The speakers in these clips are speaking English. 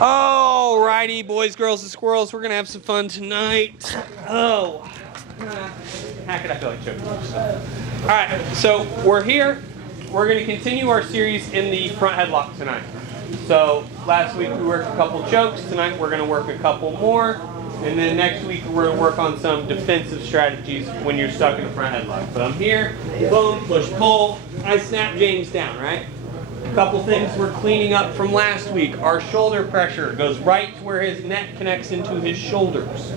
Alrighty, boys, girls, and squirrels, we're gonna have some fun tonight. Oh, Hackett, I feel like choking. Alright, so we're here. We're gonna continue our series in the front headlock tonight. So last week we worked a couple chokes. Tonight we're gonna work a couple more. And then next week we're gonna work on some defensive strategies when you're stuck in the front headlock. But I'm here, boom, push, pull. I snap James down, right? A couple things we're cleaning up from last week. Our shoulder pressure goes right to where his neck connects into his shoulders.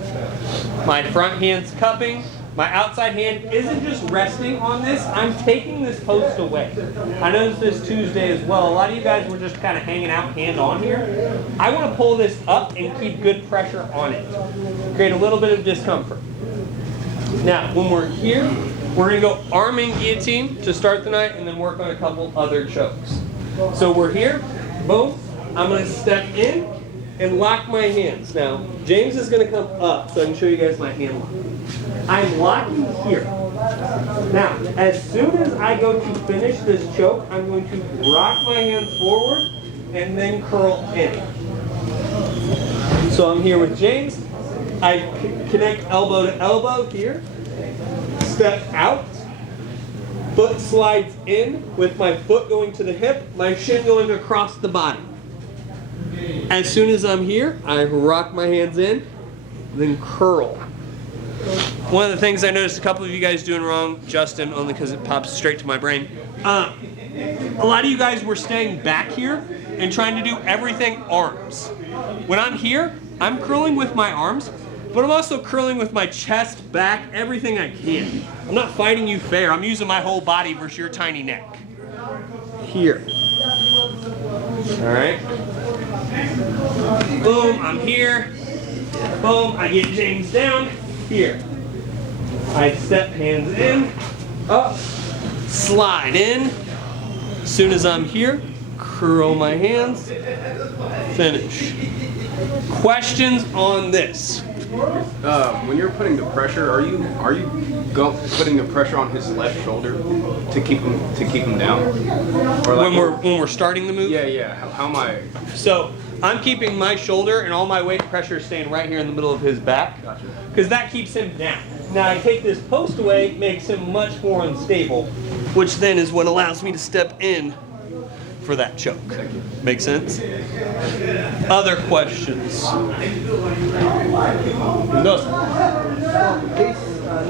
My front hand's cupping. My outside hand isn't just resting on this. I'm taking this post away. I noticed this Tuesday as well. A lot of you guys were just kind of hanging out hand on here. I want to pull this up and keep good pressure on it. Create a little bit of discomfort. Now, when we're here, we're going to go arm and guillotine to start the night and then work on a couple other chokes. So we're here, boom, I'm going to step in and lock my hands. Now, James is going to come up so I can show you guys my hand lock. I'm locking here. Now, as soon as I go to finish this choke, I'm going to rock my hands forward and then curl in. So I'm here with James. I connect elbow to elbow here. Step out. Foot slides in with my foot going to the hip, my shin going across the body. As soon as I'm here, I rock my hands in, then curl. One of the things I noticed a couple of you guys doing wrong, Justin, only because it pops straight to my brain. A lot of you guys were staying back here and trying to do everything arms. When I'm here, I'm curling with my arms, but I'm also curling with my chest, back, everything I can. I'm not fighting you fair. I'm using my whole body versus your tiny neck. Here. All right. Boom, I'm here. Boom, I get James down. Here. I step hands in, up, slide in. As soon as I'm here, curl my hands, finish. Questions on this? When you're putting the pressure, are you putting the pressure on his left shoulder to keep him down? Or like when we're starting the move? Yeah. How am I? So I'm keeping my shoulder and all my weight pressure staying right here in the middle of his back. Gotcha. Because that keeps him down. Now I take this post away, makes him much more unstable, which then is what allows me to step in for that choke. Make sense? Other questions? No. This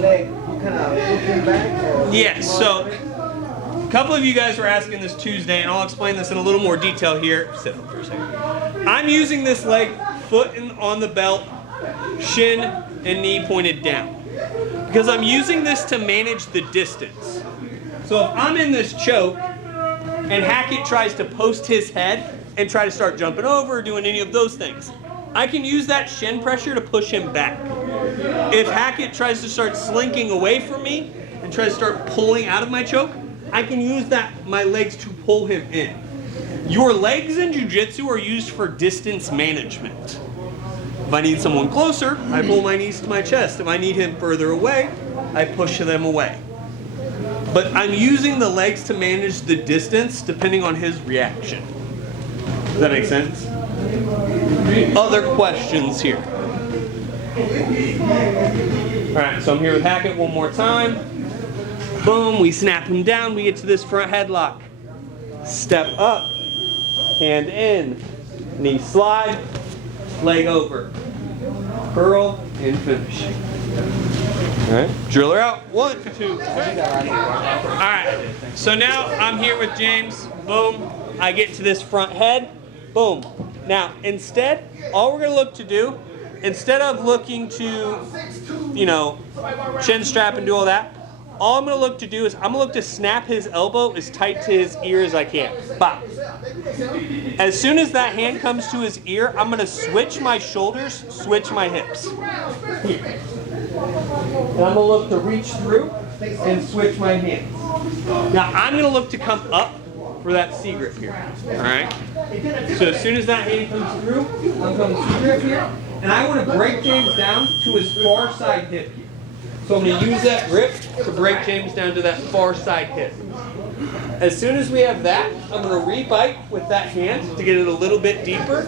leg, you kind of looking back? Yes, so a couple of you guys were asking this Tuesday, and I'll explain this in a little more detail here. Sit up for a second. I'm using this leg, foot on the belt, shin and knee pointed down. Because I'm using this to manage the distance. So if I'm in this choke, and Hackett tries to post his head and try to start jumping over or doing any of those things, I can use that shin pressure to push him back. If Hackett tries to start slinking away from me and tries to start pulling out of my choke, I can use my legs to pull him in. Your legs in jiu-jitsu are used for distance management. If I need someone closer, I pull my knees to my chest. If I need him further away, I push them away. But I'm using the legs to manage the distance depending on his reaction. Does that make sense? Other questions here? All right, so I'm here with Hackett one more time. Boom, we snap him down. We get to this front headlock. Step up, hand in, knee slide, leg over. Curl and finish. All right, driller out. 1, 2. All right, so now I'm here with James. Boom, I get to this front head. Boom. Now, instead, all we're gonna look to do, instead of looking to, chin strap and do all that, all I'm gonna look to do is I'm gonna look to snap his elbow as tight to his ear as I can. Bop. As soon as that hand comes to his ear, I'm gonna switch my shoulders, switch my hips. Here. And I'm going to look to reach through and switch my hands. Now I'm going to look to come up for that C grip here. Alright? So as soon as that hand comes through, I'm going to C grip here. And I want to break James down to his far side hip here. So I'm going to use that grip to break James down to that far side hip. As soon as we have that, I'm going to re-bite with that hand to get it a little bit deeper.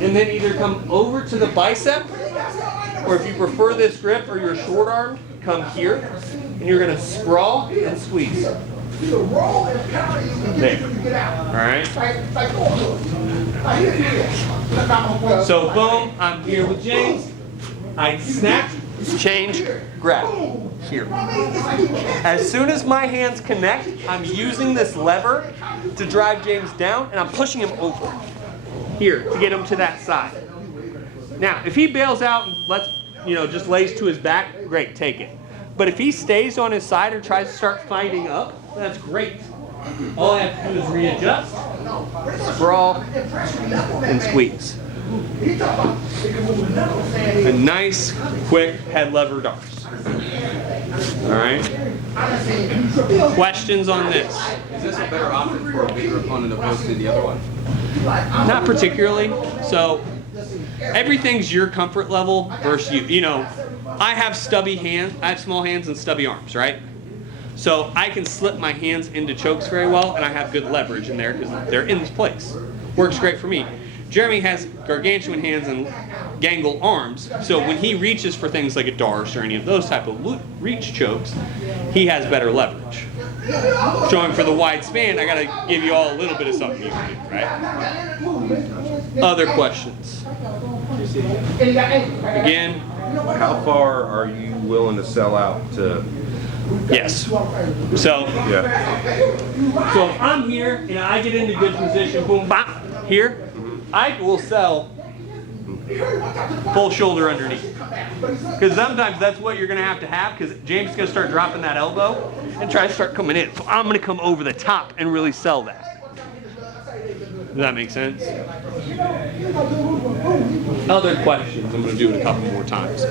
and then either come over to the bicep, or if you prefer this grip or you're short armed, come here, and you're gonna sprawl and squeeze. There. All right. So boom, I'm here with James. I snap, change, grab. Here. As soon as my hands connect, I'm using this lever to drive James down, and I'm pushing him over here to get him to that side. Now, if he bails out and just lays to his back, great, take it. But if he stays on his side or tries to start fighting up, that's great. All I have to do is readjust, sprawl, and squeeze. A nice, quick head lever darts. All right. Questions on this? Is this a better option for a bigger opponent opposed to the other one? Not particularly. So everything's your comfort level versus you. You know, I have stubby hands. I have small hands and stubby arms, right? So I can slip my hands into chokes very well, and I have good leverage in there because they're in this place. Works great for me. Jeremy has gargantuan hands and gangle arms, so when he reaches for things like a darce or any of those type of reach chokes, he has better leverage. Showing for the wide span, I gotta give you all a little bit of something you can do, right? Other questions? Again, How far are you willing to sell out to? yes. So Yeah. So if I'm here and I get into good position, boom, bop, here, I will sell full shoulder underneath. Because sometimes that's what you're going to have because James is going to start dropping that elbow and try to start coming in. So I'm going to come over the top and really sell that. Does that make sense? Other questions? I'm going to do it a couple more times.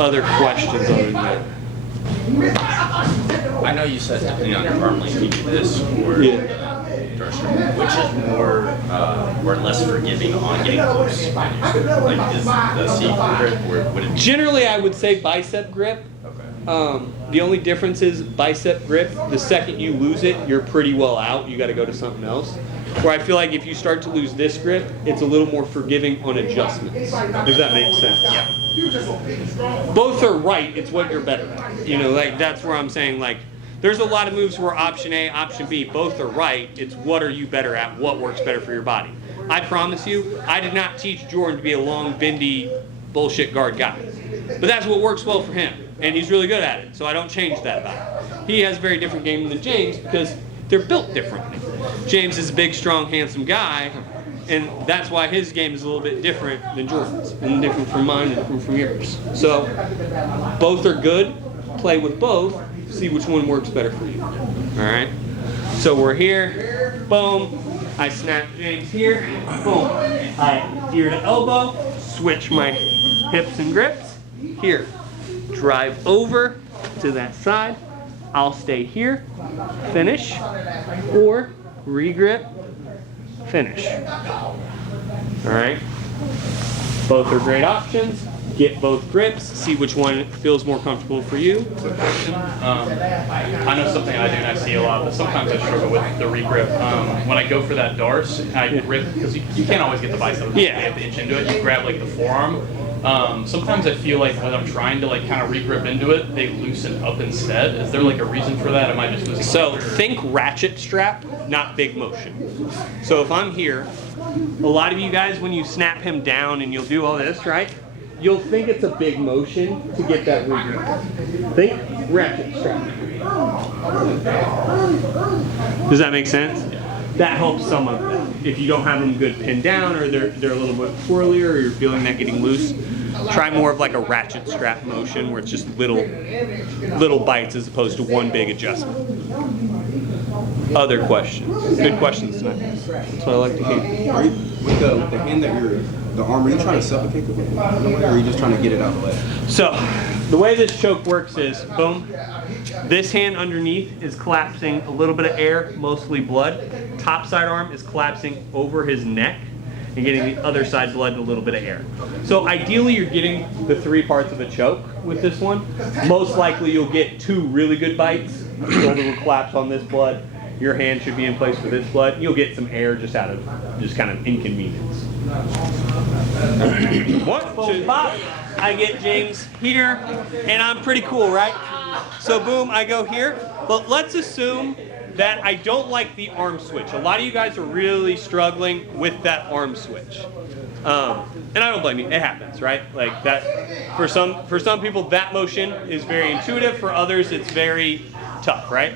Other questions other than that? I know you said depending on your arm length, you do this or which is more or less forgiving on getting close. Like is the C grip or would it? Generally, I would say bicep grip. The only difference is bicep grip. The second you lose it, you're pretty well out. You got to go to something else. Where I feel like if you start to lose this grip, it's a little more forgiving on adjustments. If that makes sense. Yeah. Both are right. It's what you're better at. You know, like that's where I'm saying like. There's a lot of moves where option A, option B, both are right. It's what are you better at? What works better for your body? I promise you, I did not teach Jordan to be a long, bendy, bullshit guard guy. But that's what works well for him. And he's really good at it. So I don't change that about him. He has a very different game than James because they're built differently. James is a big, strong, handsome guy. And that's why his game is a little bit different than Jordan's. And different from mine and different from yours. So both are good. Play with both. See which one works better for you. All right. So we're here. Boom. I snap James here. Boom. I ear to elbow. Switch my hips and grips. Here. Drive over to that side. I'll stay here. Finish. Or regrip. Finish. All right. Both are great options. Get both grips, see which one feels more comfortable for you. I know something I do and I see a lot, but sometimes I struggle with the regrip. When I go for that darce, I grip, because you can't always get the bicep. Yeah. You have to inch into it, you grab like the forearm. Sometimes I feel like when I'm trying to like kind of regrip into it, they loosen up instead. Is there like a reason for that? Am I just losing? So think ratchet strap, not big motion. So if I'm here, a lot of you guys, when you snap him down and you'll do all this, right? You'll think it's a big motion to get that regrip. Think ratchet strap. Does that make sense? That helps some of them. If you don't have them good pinned down or they're a little bit twirlier or you're feeling that getting loose, try more of like a ratchet strap motion where it's just little bites as opposed to one big adjustment. Other questions? Good questions tonight. That's what I like to hear. Are you, with the hand that the arm, are you trying to suffocate the weight? Or are you just trying to get it out of the way? So, the way this choke works is, boom, this hand underneath is collapsing a little bit of air, mostly blood. Top side arm is collapsing over his neck and getting the other side blood and a little bit of air. So ideally you're getting the 3 parts of a choke with this one. Most likely you'll get 2 really good bites. The shoulder will collapse on this blood Your hand should be in place for this blood. You'll get some air just out of just kind of inconvenience. 1, 2, pop. I get James here, and I'm pretty cool, right? So boom, I go here. But let's assume that I don't like the arm switch. A lot of you guys are really struggling with that arm switch. And I don't blame you, it happens, right? Like that, for some people that motion is very intuitive, for others it's very tough, right?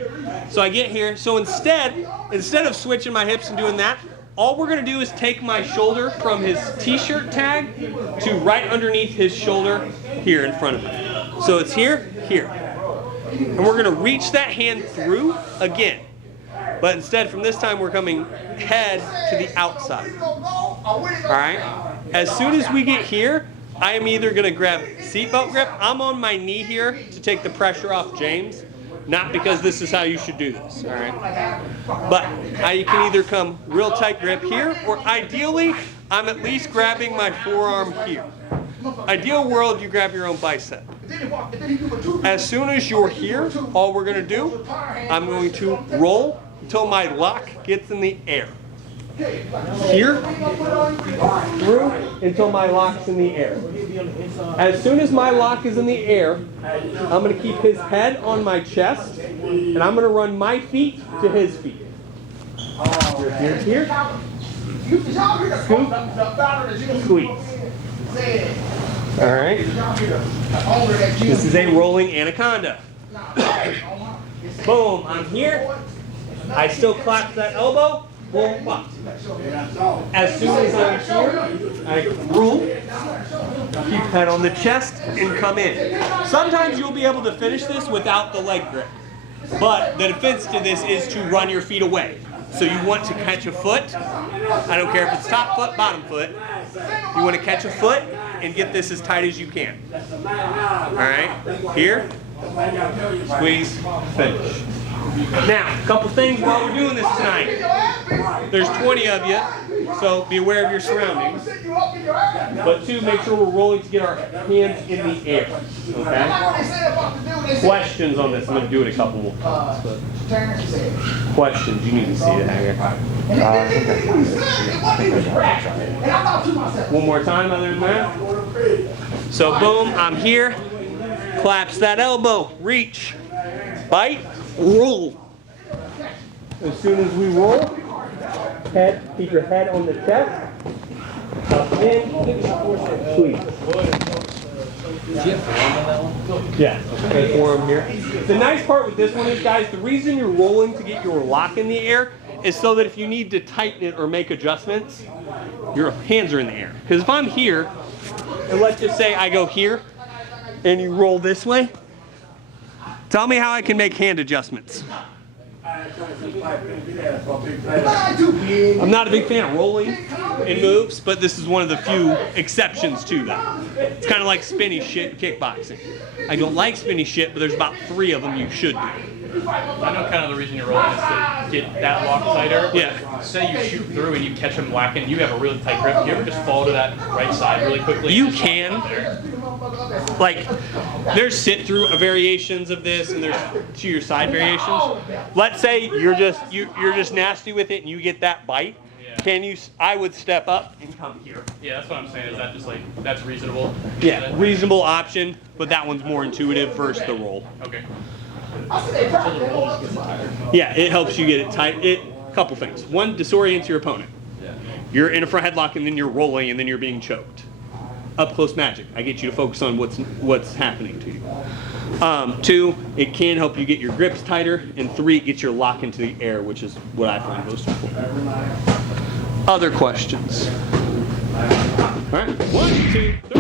So I get here, so instead of switching my hips and doing that, all we're gonna do is take my shoulder from his t-shirt tag to right underneath his shoulder here in front of him. So it's here, here. And we're gonna reach that hand through again. But instead, from this time, we're coming head to the outside. All right? As soon as we get here, I am either going to grab seatbelt grip. I'm on my knee here to take the pressure off James. Not because this is how you should do this. All right? But you can either come real tight grip here, or ideally, I'm at least grabbing my forearm here. Ideal world, you grab your own bicep. As soon as you're here, all we're going to do, I'm going to roll until my lock gets in the air. Here, through, until my lock's in the air. As soon as my lock is in the air, I'm going to keep his head on my chest, and I'm going to run my feet to his feet. Here, scoop, squeeze. All right. This is a rolling anaconda. Boom, I'm here. I still clap that elbow. Boom, pop. As soon as I'm here, I roll, keep head on the chest, and come in. Sometimes you'll be able to finish this without the leg grip. But the defense to this is to run your feet away. So you want to catch a foot. I don't care if it's top foot, bottom foot. You want to catch a foot and get this as tight as you can. All right, here, squeeze, finish. Now, a couple things while we're doing this tonight. There's 20 of you, so be aware of your surroundings. But 2, make sure we're rolling to get our hands in the air. Okay? Questions on this? I'm going to do it a couple times. But questions? You need to see it, Hanger. One more time other than that. So boom, I'm here. Claps that elbow. Reach. Bite. Roll. As soon as we roll, head, keep your head on the chest. Up in, squeeze. Yeah, okay, forearm here. The nice part with this one is, guys, the reason you're rolling to get your lock in the air is so that if you need to tighten it or make adjustments, your hands are in the air. Because if I'm here, and let's just say I go here, and you roll this way, tell me how I can make hand adjustments. I'm not a big fan of rolling in moves, but this is one of the few exceptions to that. It's kind of like spinny shit in kickboxing. I don't like spinny shit, but there's about 3 of them you should do. I know kind of the reason you're rolling is to get that lock tighter. Yeah. Say you shoot through and you catch them whacking, you have a really tight grip. You ever just fall to that right side really quickly? You can. Like, there's sit-through variations of this, and there's to your side variations. Let's say you're just nasty with it, and you get that bite. Can you? I would step up and come here. Yeah, that's what I'm saying. Is that just like that's reasonable? Yeah, reasonable option, but that one's more intuitive versus the roll. Okay. Yeah, it helps you get it tight. Couple things. 1, disorients your opponent. You're in a front headlock and then you're rolling and then you're being choked. Up close magic. I get you to focus on what's happening to you. 2, it can help you get your grips tighter, and 3, it gets your lock into the air, which is what I find most important. Other questions? All right, 1, 2, 3.